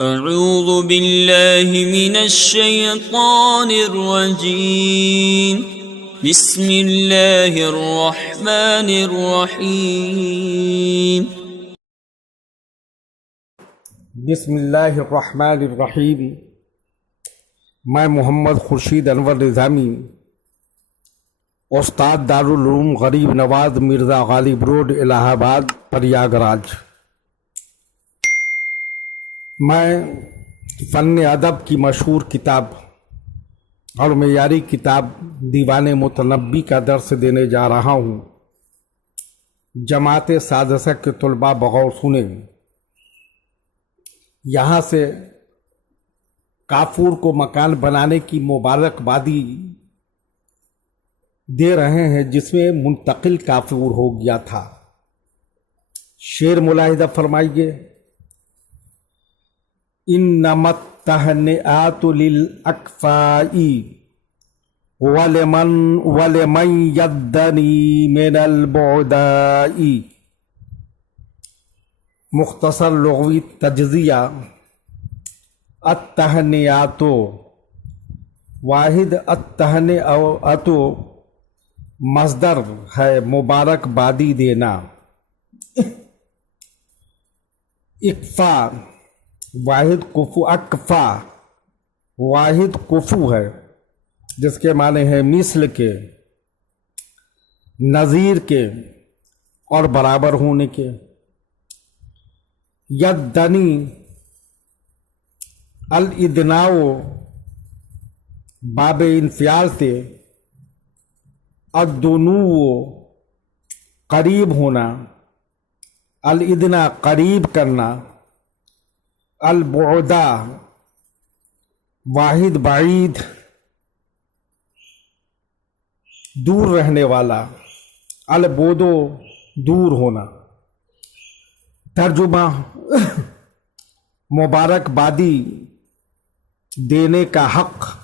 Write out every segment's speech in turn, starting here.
اعوذ باللہ من الشیطان الرجیم بسم اللہ الرحمن الرحیم بسم اللہ الرحمن الرحیم۔ میں محمد خورشید انور نظامی، استاد دارالعلوم غریب نواز مرزا غالب روڈ الہ آباد پریاگ راج۔ میں فن ادب کی مشہور کتاب اور معیاری کتاب دیوان متنبی کا درس دینے جا رہا ہوں۔ جماعت سادسہ کے طلباء بغور سنیں۔ یہاں سے کافور کو مکان بنانے کی مبارکبادی دے رہے ہیں جس میں منتقل کافور ہو گیا تھا۔ شعر ملاحظہ فرمائیے۔ انما التہنئات للاکفاء ولمن یدنی من البعداء۔ مختصر لغوی تجزیہ۔ التہنئات، واحد التہنئات مصدر ہے مبارک بادی دینا۔ اکفا واحد کفو، اکفا واحد کفو ہے جس کے معنی ہے مثل کے، نظیر کے اور برابر ہونے کے۔ یدنی الادناء باب انفعال سے، الدنو قریب ہونا، الادنا قریب کرنا، البعدا واحد بعید دور رہنے والا، البودو دور ہونا۔ ترجمہ: مبارک بادی دینے کا حق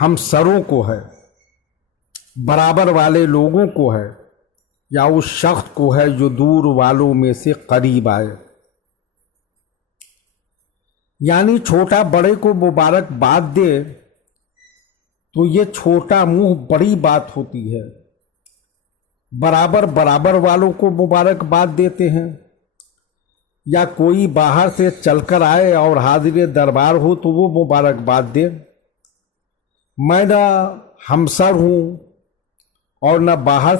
ہم سروں کو ہے، برابر والے لوگوں کو ہے یا اس شخص کو ہے جو دور والوں میں سے قریب آئے؟ یعنی چھوٹا بڑے کو مبارک باد دے تو یہ چھوٹا منہ بڑی بات ہوتی ہے، برابر والوں کو مبارک باد دیتے ہیں، یا کوئی باہر سے چل کر آئے اور حاضر دربار ہو تو وہ مبارک باد دے۔ میں نہ ہمسر ہوں اور نہ باہر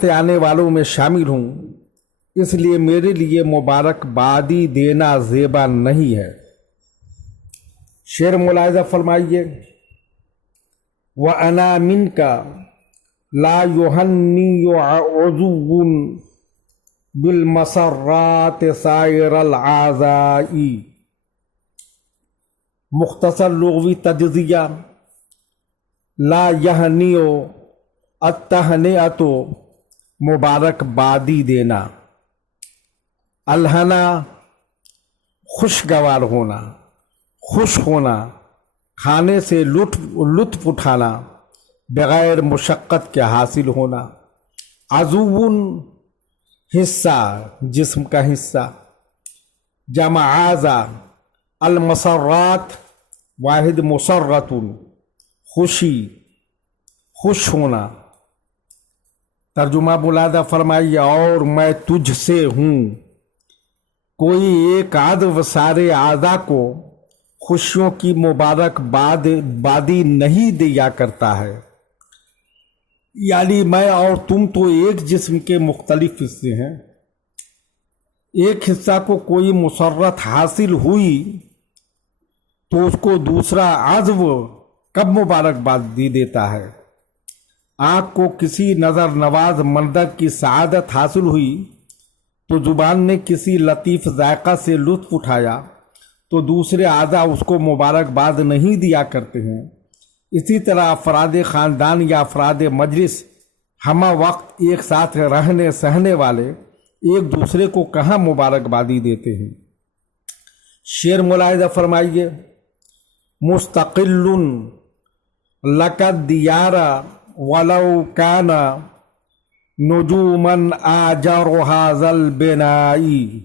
سے آنے والوں میں شامل ہوں، اس لیے میرے لیے مبارک بادی دینا زیبا نہیں ہے۔ شعر ملاحظہ فرمائیے۔ وَأَنَا مِنْكَ لَا يُهَنِّي عُضُوٌ بِالْمَسَرَّاتِ سَائِرَ الْعَزَاءِ۔ مختصر لغوی تجزیہ۔ لا یہنی التہنئۃ مبارک بادی دینا، الہنا خوشگوار ہونا، خوش ہونا، کھانے سے لطف اٹھانا، بغیر مشقت کے حاصل ہونا۔ عضوٌ حصہ، جسم کا حصہ، جمع عازا۔ المسرات واحد مسرۃ خوشی، خوش ہونا۔ ترجمہ ملاحظہ فرمائیے۔ اور میں تجھ سے ہوں، کوئی ایک عضو سارے اعضاء کو خوشیوں کی مبارک بادی نہیں دیا کرتا ہے۔ یعنی میں اور تم تو ایک جسم کے مختلف حصے ہیں، ایک حصہ کو کوئی مسرت حاصل ہوئی تو اس کو دوسرا عضو کب مبارک بادی دیتا ہے؟ آنکھ کو کسی نظر نواز منظر کی سعادت حاصل ہوئی تو زبان نے کسی لطیف ذائقہ سے لطف اٹھایا تو دوسرے اعضاء اس کو مبارک باد نہیں دیا کرتے ہیں۔ اسی طرح افراد خاندان یا افراد مجلس ہمہ وقت ایک ساتھ رہنے سہنے والے ایک دوسرے کو کہاں مبارک بادی دیتے ہیں؟ شعر ملاحظہ فرمائیے۔ مستقل لقد دیار ولو کان نجومن آجر هذا البنائی۔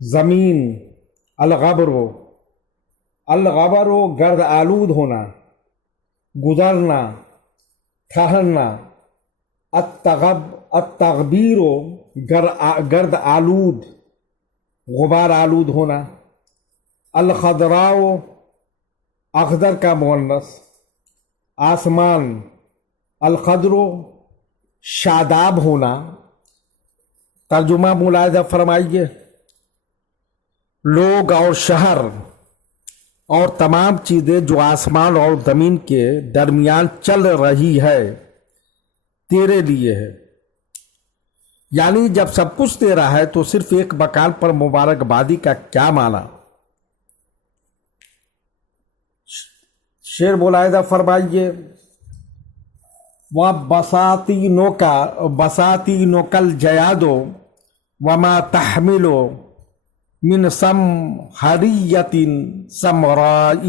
زمین، الغبر گرد آلود ہونا، گزرنا، ٹھہرنا، التغبیر گرد آلود، غبار آلود ہونا، الخضراء اخضر کا مؤنث، آسمان، الخضر شاداب ہونا۔ ترجمہ ملاحظہ فرمائیے، لوگ اور شہر اور تمام چیزیں جو آسمان اور زمین کے درمیان چل رہی ہے تیرے لیے ہے، یعنی جب سب کچھ تیرا ہے تو صرف ایک مکان پر مبارکبادی کا کیا معنی؟ شعر ملاحظہ فرمائیے، وَبَسَاتِينُكَ الْجَيَادُ وَمَا تَحْمِلُ مِنْ سَمْحَرِيَّةٍ سَمْرَاءِ۔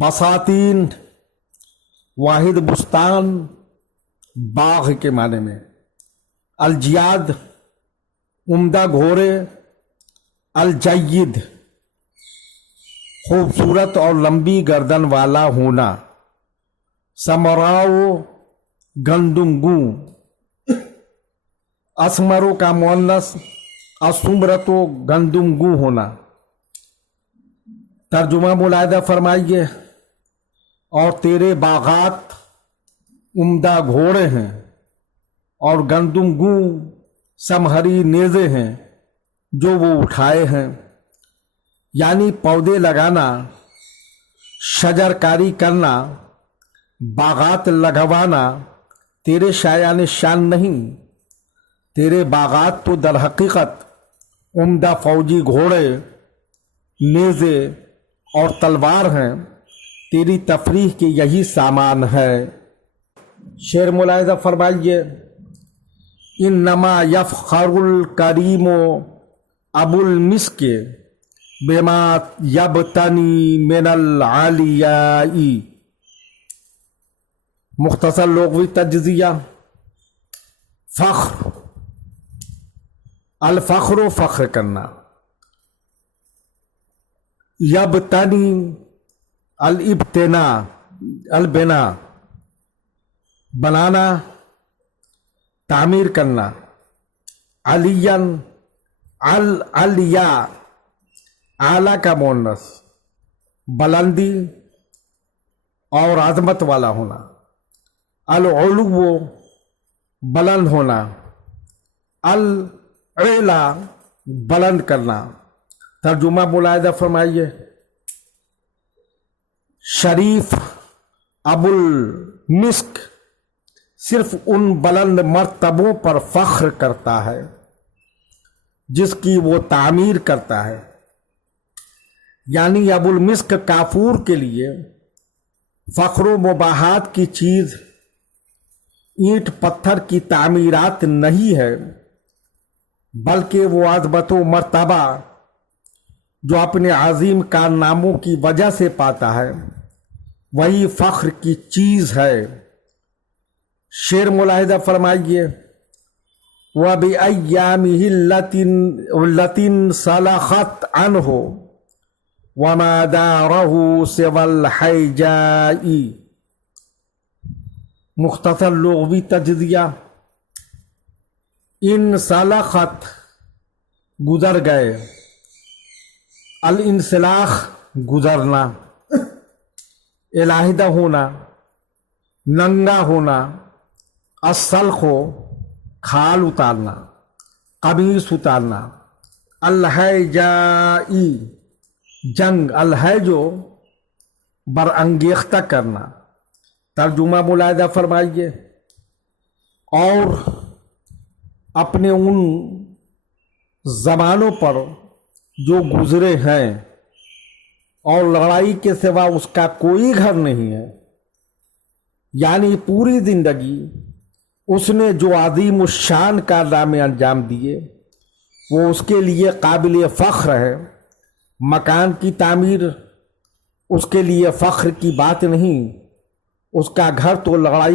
بساتین واحد بستان، باغ کے معنی میں، الجیاد عمدہ گھوڑے، الجید خوبصورت اور لمبی گردن والا ہونا، سمراؤ گندمگو، اسمرو کا مؤنث، اسمرتو گندمگو ہونا۔ ترجمہ ملاحظہ فرمائیے، اور تیرے باغات عمدہ گھوڑے ہیں اور گندمگو سمہری نیزے ہیں جو وہ اٹھائے ہیں، یعنی پودے لگانا، شجر کاری کرنا، باغات لگوانا تیرے شایان شان نہیں۔ تیرے باغات تو در حقیقت عمدہ فوجی گھوڑے، نیزے اور تلوار ہیں، تیری تفریح کے یہی سامان ہے۔ شعر ملاحظہ فرمائیے، انما یفخر الکریم ابو المسک بما یبتنی من العالیاء۔ مختصر لغوی تجزیہ، فخر، الفخر فخر کرنا، یبتنی الابتناء البنا بنانا، تعمیر کرنا، علین العلیا اعلیٰ کا مؤنث، بلندی اور عظمت والا ہونا، العلو بلند ہونا، العلا بلند کرنا۔ ترجمہ ملاحظہ فرمائیے، شریف ابو المسک صرف ان بلند مرتبوں پر فخر کرتا ہے جس کی وہ تعمیر کرتا ہے، یعنی ابو المسک کافور کے لیے فخر و مباحات کی چیز اینٹ پتھر کی تعمیرات نہیں ہے، بلکہ وہ عظمت و مرتبہ جو اپنے عظیم کارناموں کی وجہ سے پاتا ہے وہی فخر کی چیز ہے۔ شعر ملاحظہ فرمائیے، وَبِأَيَّامِهِ الَّتِي سَلَخَتْ عَنْهُ وَمَا دَارَهُ سِوَى الْحَيْجَاءِ۔ مختصر لغوی تجزیہ، ان سلخت گزر گئے، الانسلاخ گزرنا، علیحدہ ہونا، ننگا ہونا، السلخ کھال اتارنا، قمیص اتارنا، الہیجائی جنگ، الہیجو برانگیختہ کرنا۔ ترجمہ ملاحظہ فرمائیے، اور اپنے ان زمانوں پر جو گزرے ہیں اور لڑائی کے سوا اس کا کوئی گھر نہیں ہے، یعنی پوری زندگی اس نے جو عظیم الشان کارنامے انجام دیے وہ اس کے لیے قابل فخر ہے۔ مکان کی تعمیر اس کے لیے فخر کی بات نہیں، اس کا گھر تو لڑائی